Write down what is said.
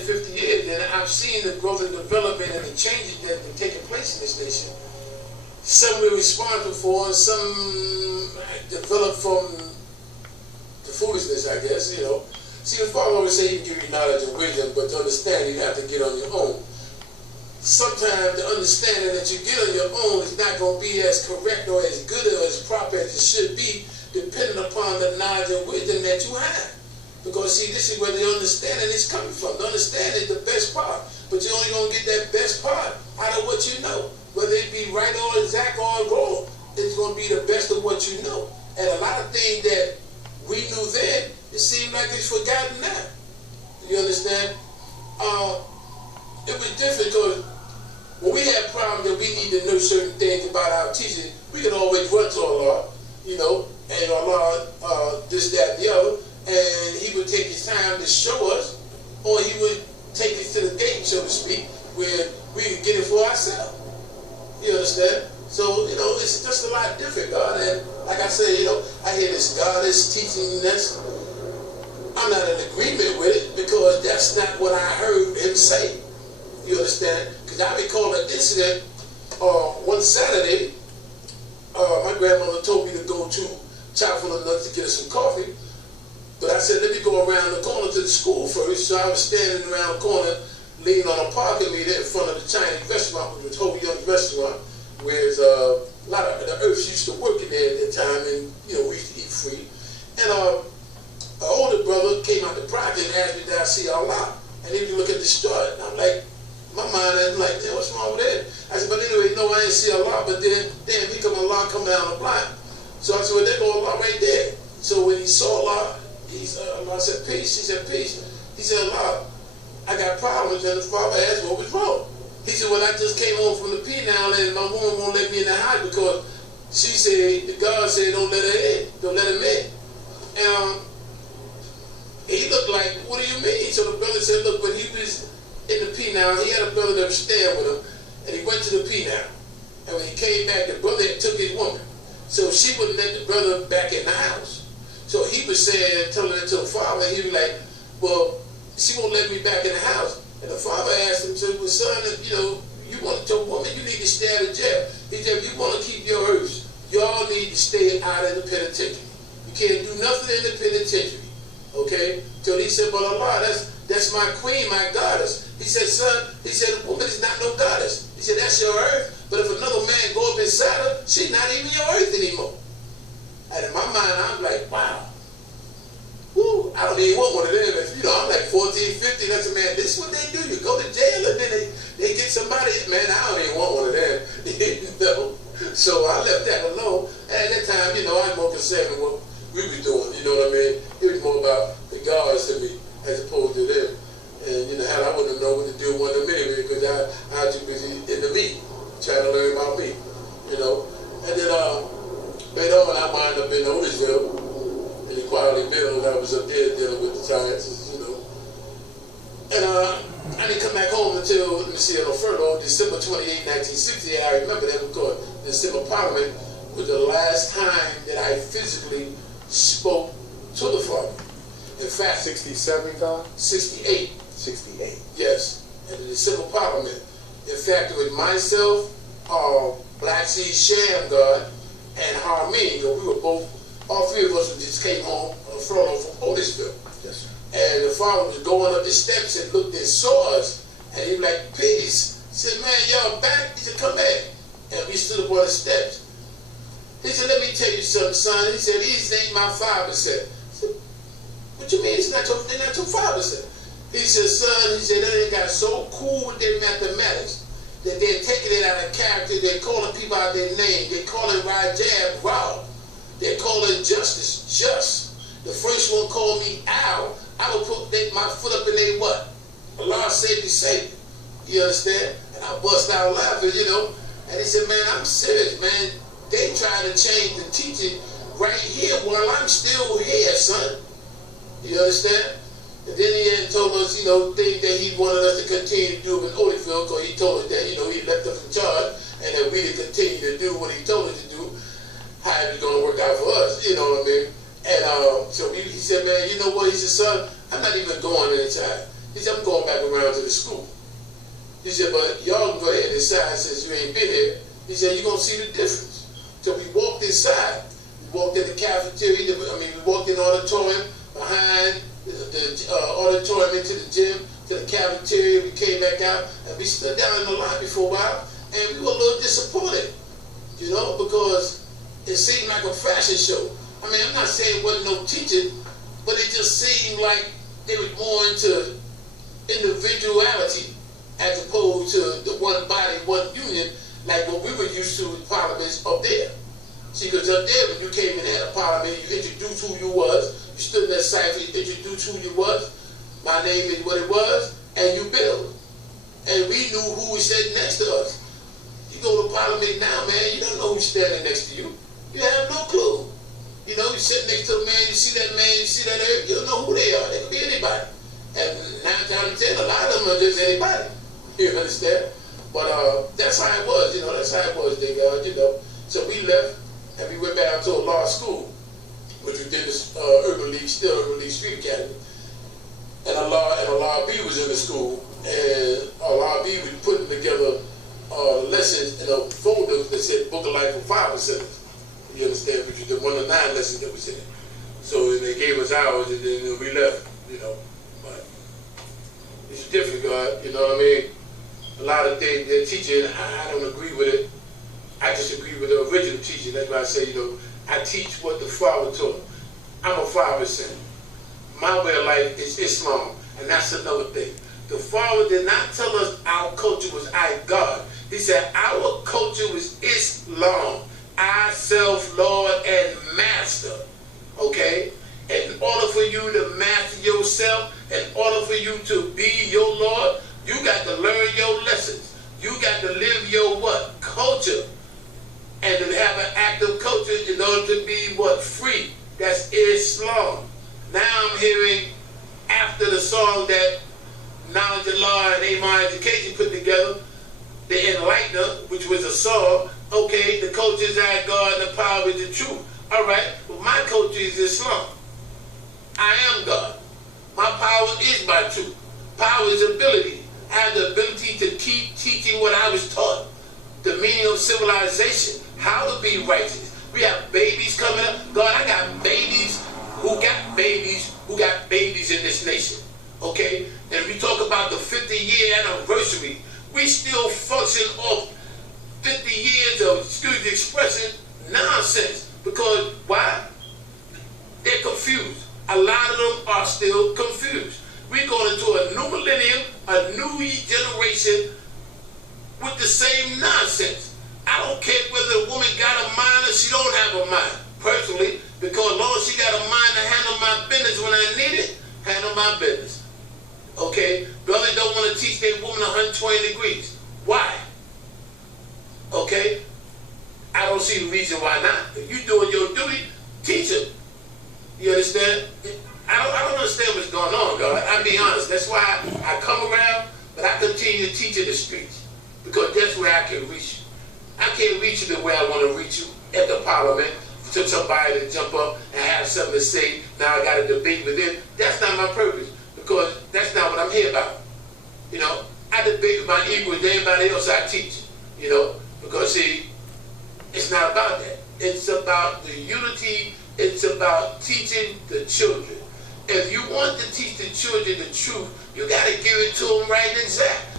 in 50 years, and I've seen the growth and development and the changes that have been taking place in this nation. Some we're responsible for, and some developed from the foolishness, I guess, you know. See, the Father always say he can give you knowledge and wisdom, but to understand, you have to get on your own. Sometimes the understanding that you get on your own is not going to be as correct or as good or as proper as it should be, depending upon the knowledge and wisdom that you have. Because see, this is where the understanding is coming from. The understanding is the best part, but you're only going to get that best part out of what you know. Whether it be right or exact or wrong, it's going to be the best of what you know. And a lot of things that we knew then, it seemed like it's forgotten now. You understand? It was different because when we had problems that we need to know certain things about our teaching, we could always run to Allah, you know, and Allah, this, that, and the other, and he would take his time to show us, or he would take us to the gate, so to speak, where we could get it for ourselves. You understand? So, you know, it's just a lot different, God. And like I said, you know, I hear this God is teaching this. I'm not in agreement with it because that's not what I heard him say. You understand? Because I recall an incident one Saturday. My grandmother told me to go to Chapel enough to get us some coffee. But I said, let me go around the corner to the school first. So I was standing around the corner, leaning on a parking meter in front of the Chinese restaurant, which was Hope Young's restaurant, where a lot of the Earths used to work in there at that time, and you know, we used to eat free. And an older brother came out the project and asked me, did I see Allah? And he would look at the store, and I'm like, my mind, I'm like, damn, what's wrong with that? I said, but anyway, no, I ain't see Allah, but then, damn, he come Allah come down the block. So I said, well, there go Allah right there. So when he saw Allah, Allah said, peace. He said, peace. He said, Allah, I got problems. And the father asked, what was wrong? He said, well, I just came home from the penal and my woman won't let me in the house because she said, the God said, don't let her in. Don't let him in. And he looked like, what do you mean? So the brother said, look, when he was in the penal, he had a brother that was staying with him, and he went to the penal. And when he came back, the brother took his woman. So she wouldn't let the brother back in the house. So he was saying, telling it to the father, and he was like, well, she won't let me back in the house. And the father asked him, said, well, son, you know, you want your woman, you need to stay out of jail. He said, if you want to keep your herbs, y'all need to stay out of the penitentiary. You can't do nothing in the penitentiary. Okay? So he said, but Allah, that's my queen, my goddess. He said, son, he said, a woman is not no goddess. He said, that's your earth. But if another man go up inside her, she's not even your earth anymore. And in my mind, I'm like, wow. Woo, I don't even want one of them. You know, I'm like 14, 15. That's a man. This is what they do. You go to jail and then they get somebody. Man, I don't even want one of them. You know? So I left that alone. And at that time, you know, I was more concerned with what we were doing. You know what I mean? It was more about the gods to me as opposed to them. And, you know, hell, I wouldn't know what to do with them anyway because I was too busy in the meat, trying to learn about me. You know? And then later on, I wound up in Otisville. In the Quality Middle, I was up there dealing with the Giants, you know. And I didn't come back home until, let me see, on furlough, December 28, 1960. I remember that because the December Parliament was the last time that I physically spoke to the Father. In fact, 67, God? 68. 68. Yes, at the December Parliament. In fact, it was myself, Black Sea Sham God, and Harmeen. We were both. All three of us just came home on a furlough from Otisville. Yes, sir. And the father was going up the steps and looked and saw us. And he was like, peace. He said, man, y'all back? He said, come back. And we stood up on the steps. He said, let me tell you something, son. He said, these ain't my 5%. I said, what you mean they're not your 5%? He said, son, he said, they got so cool with their mathematics that they're taking it out of character. They're calling people out their name. They're calling Rajab Raw. They're calling justice just. The first one called me Al. I would put my foot up in their what? Allah save me, save me. You understand? And I bust out laughing, you know. And he said, man, I'm serious, man. They trying to change the teaching right here while I'm still here, son. You understand? And then he had told us, you know, things that he wanted us to continue to do in Holyfield, because he told us that, you know, he left us in charge, and that we to continue to do what he told us to do. How it was going to work out for us, you know what I mean? And so he said, man, you know what? He said, son, I'm not even going inside. He said, I'm going back around to the school. He said, but y'all can go ahead and decide since you ain't been here. He said, you're going to see the difference. So we walked inside. We walked in the cafeteria. We walked in the auditorium, behind the auditorium into the gym, to the cafeteria. We came back out, and we stood down in the lobby for a while, and we were a little disappointed, you know, because it seemed like a fashion show. I mean, I'm not saying it wasn't no teaching, but it just seemed like they were more into individuality as opposed to the one body, one union, like what we were used to in parliaments up there. See, because up there, when you came in and had a parliament, you introduced who you was, you stood in that cipher, you introduced who you was, my name is what it was, and you build. And we knew who was sitting next to us. You go to parliament now, man, you don't know who's standing next to you. You have no clue. You know, you sit next to a man, you see that man, you see that area, you don't know who they are. They could be anybody. And 9 times out of 10, a lot of them are just anybody. You understand? But that's how it was, you know, that's how it was, you know. So we left, and we went back to a law school, which we did this Urban League Street Academy. And a law B was in the school, and a law B was putting together lessons in a folder that said Book of Life for 5%. You understand? Which was the 1 to 9 lessons that was in it. So they gave us ours, and then we left, you know. But it's different, God, you know what I mean? A lot of things they're teaching, I don't agree with it. I just agree with the original teaching. That's why I say, you know, I teach what the Father taught. I'm a 5%. My way of life is Islam, and that's another thing. The Father did not tell us our culture was I God. He said our culture was Islam. I, self, Lord, and Master. Okay? In order for you to master yourself, in order for you to be your Lord, you got to learn your lessons. You got to live your what? Culture. And to have an active culture in order to be what? Free. That's Islam. Now I'm hearing, after the song that Knowledge of Law and Amar Education put together, the Enlightener, which was a song, okay, the culture is our God and the power is the truth. All right, well, my culture is Islam. I am God. My power is my truth. Power is ability. I have the ability to keep teaching what I was taught. The meaning of civilization, how to be righteous. We have babies coming up. God, I got babies who got babies in this nation. Okay? And we talk about the 50-year anniversary. We still function off 50 years of, excuse the expression, nonsense. Because why? They're confused. A lot of them are still confused. We're going into a new millennium, a new generation with the same nonsense. I don't care whether the woman got a mind or she don't have a mind, personally, because as long as she got a mind to handle my business when I need it, handle my business. Okay? Brothers don't want to teach their woman 120 degrees. Why? Okay? I don't see the reason why not. If you're doing your duty, teach them. You understand? I don't understand what's going on, God. I'll be honest. That's why I come around, but I continue to teach in the streets. Because that's where I can reach you. I can't reach you the way I want to reach you at the parliament, to somebody to jump up and have something to say. Now I got a debate with them. That's not my purpose, because that's not what I'm here about. You know, I debate with my equal with everybody else I teach. You know, because see, it's not about that. It's about the unity. It's about teaching the children. If you want to teach the children the truth, you got to give it to them right and exact.